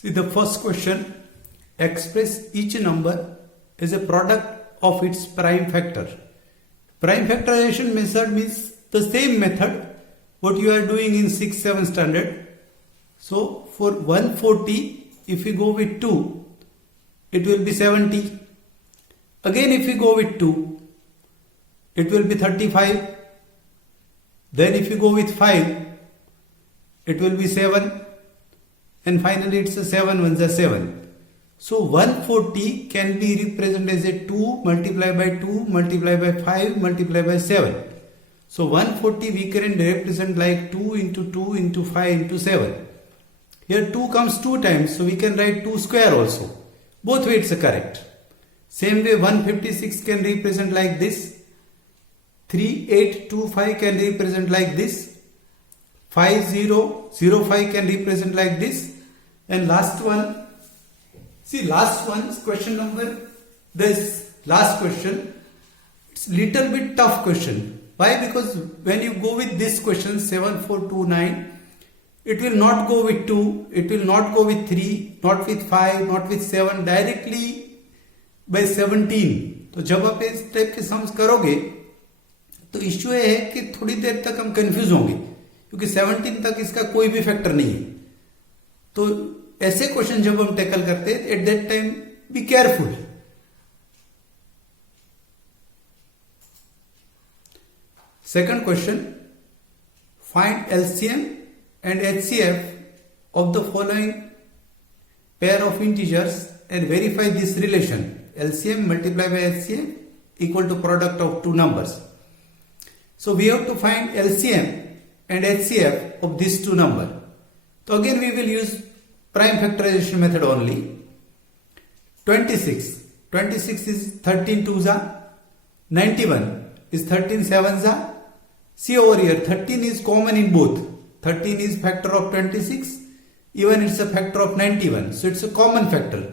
See the first question, express each number as a product of its prime factor. Prime factorization method means the same method what you are doing in 6th, 7th standard. So for 140, if we go with 2, it will be 70. Again if we go with 2, it will be 35. Then if you go with 5, it will be 7. And finally it's a 7 ones are 7. So 140 can be represented as a 2 multiplied by 2 multiplied by 5 multiplied by 7. So 140 we can represent like 2 into 2 into 5 into 7. Here 2 comes 2 times, so we can write 2 square also. Both ways are correct. Same way 156 can represent like this. 3825 can represent like this. 5005 can represent like this. And last one, see last one, question number, this last question, it's little bit tough question. Why? Because when you go with this question 7429, it will not go with 2, it will not go with 3, not with 5, not with 7, directly by 17. तो जब आप इस type के sums करोगे तो issue ये है कि थोड़ी देर तक हम कंफ्यूज होंगे क्योंकि 17 तक इसका कोई भी फैक्टर नहीं है. तो ऐसे क्वेश्चन जब हम टैकल करते हैं at that time be careful. Second question, find LCM and HCF of the following pair of integers and verify this relation. LCM multiplied by HCF equal to product of two numbers. So we have to find LCM and HCF of these two numbers. So again we will use prime factorization method only. 26 is 13 2s are, 91 is 13 7s are. See over here, 13 is common in both. 13 is factor of 26, even it's a factor of 91. So it's a common factor.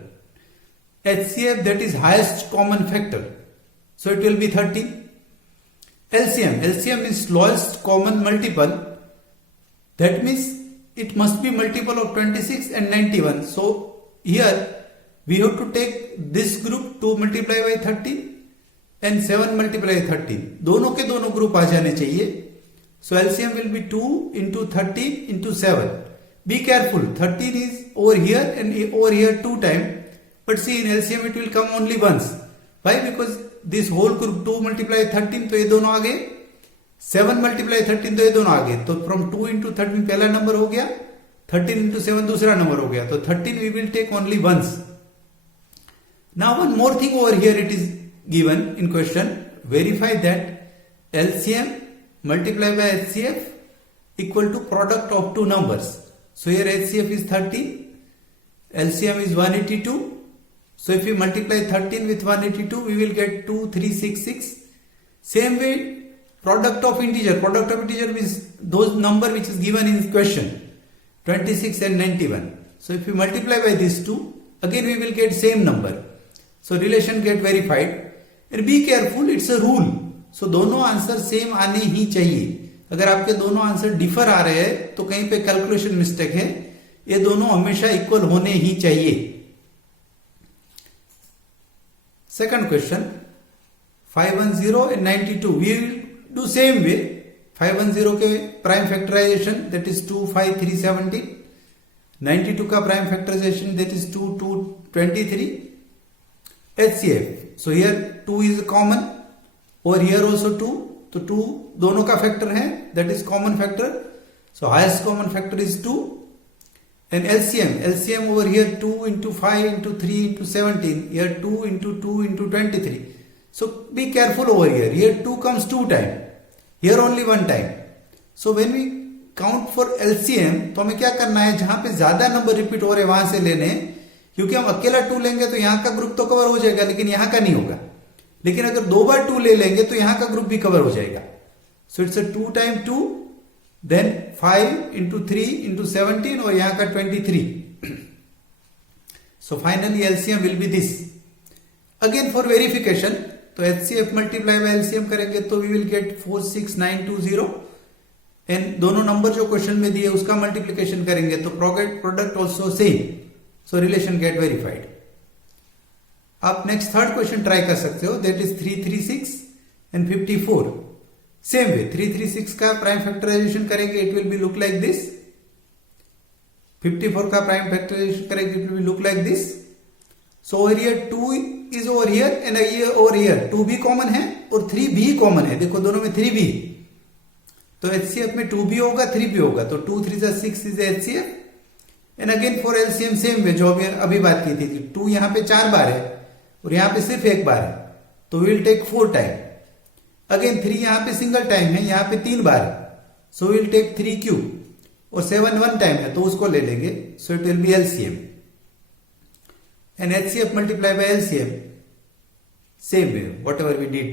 HCF, that is highest common factor. So it will be 13. LCM is lowest common multiple. That means it must be multiple of 26 and 91. So here we have to take this group 2 multiply by 13 and 7 multiply 13. दोनों के दोनों group आ जाने चाहिए. So LCM will be 2 into 13 into 7. Be careful, 13 is over here and over here 2 times. But see in LCM it will come only once. Why? Because this whole group 2 multiply 13 तो ये दोनों आ गए. 7 multiply 13 तो ये दोनों आ गए. तो from 2 into 13 पहला नंबर हो गया. 13 into 7 दूसरा नंबर हो गया. तो 13 we will take only once. Now one more thing over here it is given in question, verify that LCM multiplied by HCF equal to product of two numbers. So here HCF is 13, LCM is 182. So if we multiply 13 with 182, we will get 2366. Same way, product of integer is those number which is given in question, 26 and 91. So if we multiply by these two, again we will get same number. So relation get verified. And be careful, it's a rule. So दोनों answer same आने ही चाहिए. अगर आपके दोनों answer differ आ रहे हैं तो कहीं पे कैलकुलेशन मिस्टेक है. ये दोनों हमेशा इक्वल होने ही चाहिए. Second question, 510 and 92 we will do same way. 510 के प्राइम फैक्टराइजेशन that is 2 5 3 17. 92 का prime factorisation that is 2 2 23. HCF, so here 2 is common, over here also 2, तो 2 दोनों का फैक्टर है, that is common factor. So highest common factor is 2. And LCM over here 2 into 5 into 3 into 17, here 2 into 2 into 23. So be careful over here, here 2 comes 2 times, here only 1 time. So when we count for LCM तो हमें क्या करना है, जहां पे ज्यादा number repeat हो रहे हैं वहां से लेने, क्योंकि हम अकेला 2 लेंगे तो यहाँ का ग्रुप तो कवर हो जाएगा लेकिन यहाँ का नहीं होगा. लेकिन अगर 2 बार 2 ले लेंगे तो यहाँ का ग्रुप भी कवर हो जाएगा. So it's 2 times 2, then 5 into 3 into 17 और यहाँ का 23. So finally LCM will be this. Again for verification तो HCF मल्टीप्लाई बाय LCM करेंगे तो वी विल गेट 46920. एंड दोनों नंबर जो क्वेश्चन में दिए उसका मल्टीप्लीकेशन करेंगे तो product also same. So relation get verified. आप नेक्स्ट थर्ड क्वेश्चन ट्राई कर सकते हो, that is 336 and 54. Same way 336 का प्राइम फैक्टराइजेशन करेंगे, it will be look like this. 54 का प्राइम फैक्टराइजेशन करेंगे, it will be look like this. So over here 2 is over here and ये over here 2 भी common है और 3 भी common है. देखो दोनों में 3 भी, तो HCF में 2 भी होगा 3 भी होगा, तो 2 3 6 is HCF. And again for LCM same way जो अभी बात की थी, 2 यहां पे 4 बार है और यहां पे सिर्फ 1 बार है, तो विल टेक 4 टाइम. अगेन 3 यहां पे सिंगल टाइम है, यहां पे 3 बार है, सो विल टेक 3 क्यू. और 7 1 टाइम है तो उसको ले लेंगे, so it will be LCM. And HCF multiply by LCM, same way whatever we did